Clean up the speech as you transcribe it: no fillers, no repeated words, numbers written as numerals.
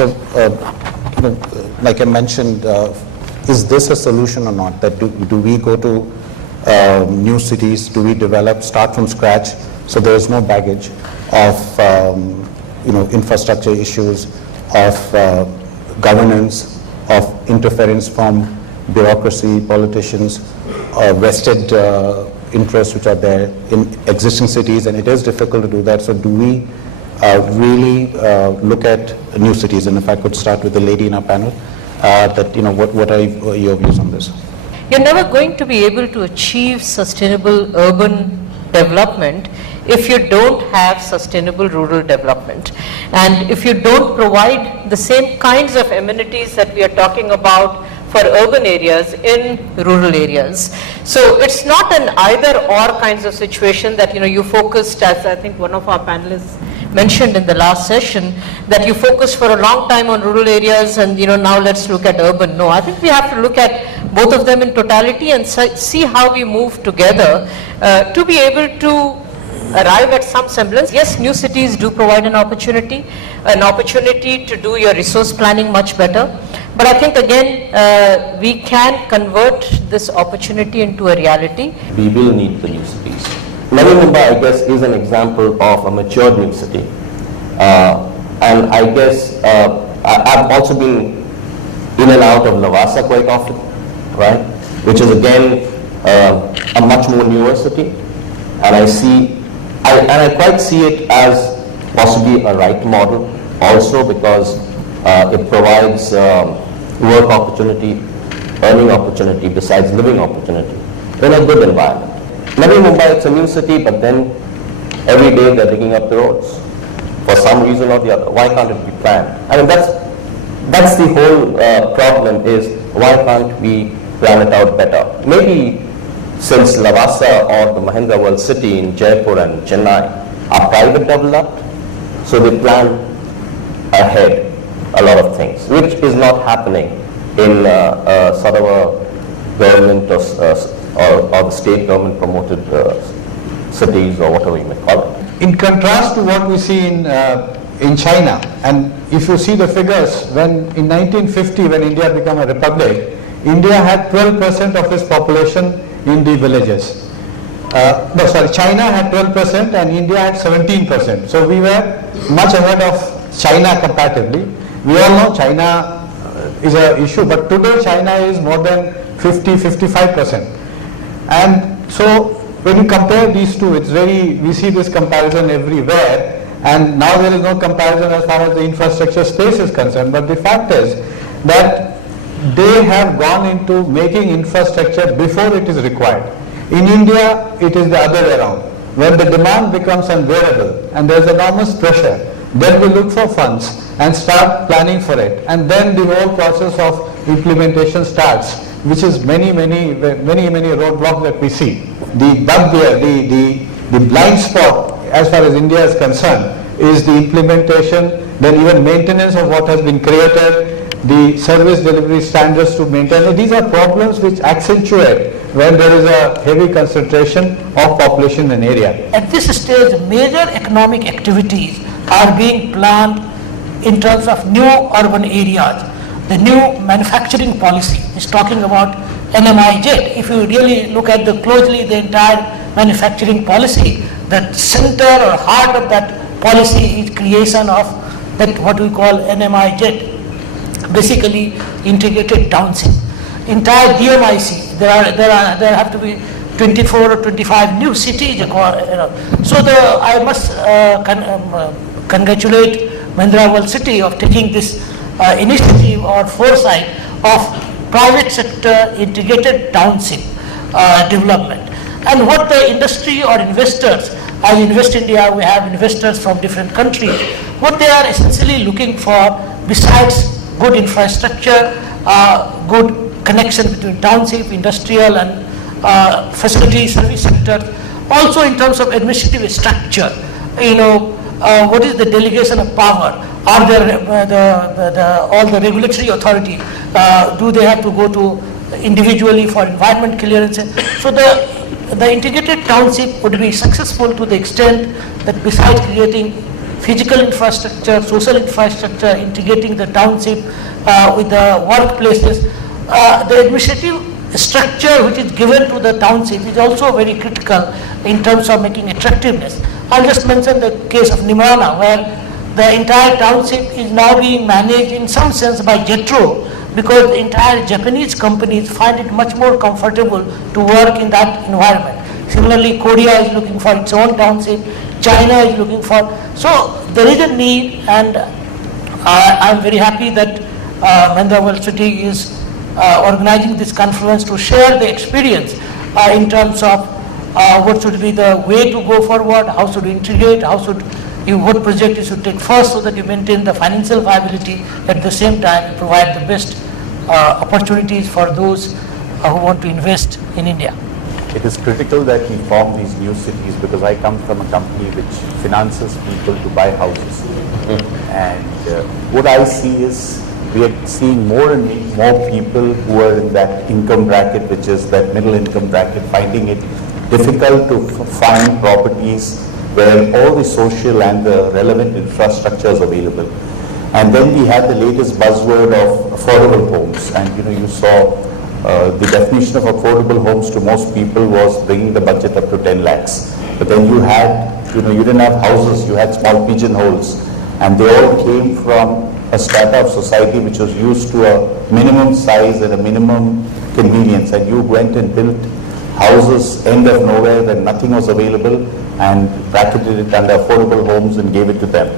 So, like I mentioned, is this a solution or not? That do we go to new cities? Do we start from scratch? So there is no baggage of infrastructure issues, of governance, of interference from bureaucracy, politicians, vested interests which are there in existing cities, and it is difficult to do that. So do we really look at new cities? And if I could start with the lady in our panel, what are your views on this? You're never going to be able to achieve sustainable urban development if you don't have sustainable rural development, and if you don't provide the same kinds of amenities that we are talking about for urban areas in rural areas. So it's not an either or kinds of situation that you focused, as I think one of our panelists mentioned in the last session, that you focused for a long time on rural areas and now let's look at urban. No, I think we have to look at both of them in totality and see how we move together to be able to arrive at some semblance. Yes, new cities do provide an opportunity to do your resource planning much better. But I think again, we can convert this opportunity into a reality. We will need the new cities. Navi Mumbai, I guess, is an example of a matured new city. And I guess I've also been in and out of Lavasa quite often, right? Which is again a much more newer city. And I quite see it as possibly a right model also, because it provides work opportunity, earning opportunity, besides living opportunity in a good environment. Navi Mumbai, it's a new city, but then every day they're digging up the roads for some reason or the other. Why can't it be planned? I mean, that's the whole problem, is why can't we plan it out better? Maybe since Lavasa or the Mahindra World City in Jaipur and Chennai are private developed, so they plan ahead a lot of things, which is not happening in sort of a government or the state government promoted cities, or whatever you may call it. In contrast to what we see in China, and if you see the figures, when in 1950, when India became a republic, India had 12% of its population in the villages. China had 12% and India had 17%. So we were much ahead of China comparatively. We all know China is an issue, but today China is more than 50-55%. And so when you compare these two, we see this comparison everywhere, and now there is no comparison as far as the infrastructure space is concerned. But the fact is that they have gone into making infrastructure before it is required. In India, it is the other way around. When the demand becomes unbearable and there is enormous pressure, then we look for funds and start planning for it. And then the whole process of implementation starts, which is many roadblocks that we see. The bugbear, the blind spot as far as India is concerned is the implementation, then even maintenance of what has been created, the service delivery standards to maintain. These are problems which accentuate when there is a heavy concentration of population in an area. At this stage, major economic activities are being planned in terms of new urban areas. The new manufacturing policy is talking about NMIJ. If you really look at closely the entire manufacturing policy, the center or heart of that policy is creation of that what we call NMIJ. Basically integrated township. Entire DMIC, there have to be 24 or 25 new cities. So I must congratulate Mahindra World City of taking this initiative or foresight of private sector integrated township development. And what the industry or investors, as Invest India, we have investors from different countries, what they are essentially looking for, besides good infrastructure, good connection between township, industrial and facility service sector, also in terms of administrative structure, what is the delegation of power? Are there all the regulatory authority? Do they have to go to individually for environment clearance? So the integrated township would be successful to the extent that besides creating physical infrastructure, social infrastructure, integrating the township with the workplaces. The administrative structure which is given to the township is also very critical in terms of making attractiveness. I'll just mention the case of Nimana, where the entire township is now being managed in some sense by JETRO, because the entire Japanese companies find it much more comfortable to work in that environment. Similarly, Korea is looking for its own township, China is looking for, so there is a need, and I'm very happy that Mahindra University is organizing this conference to share the experience in terms of what should be the way to go forward, how should you integrate, what project you should take first so that you maintain the financial viability, at the same time provide the best opportunities for those who want to invest in India. It is critical that we form these new cities, because I come from a company which finances people to buy houses. And what I see is we are seeing more and more people who are in that income bracket, which is that middle income bracket, finding it difficult to find properties where all the social and the relevant infrastructure is available. And then we had the latest buzzword of affordable homes, and you saw the definition of affordable homes to most people was bringing the budget up to 10 lakhs. But then you had, you didn't have houses, you had small pigeonholes, and they all came from a strata of society which was used to a minimum size and a minimum convenience, and you went and built houses end of nowhere when nothing was available and bracketed it under affordable homes and gave it to them.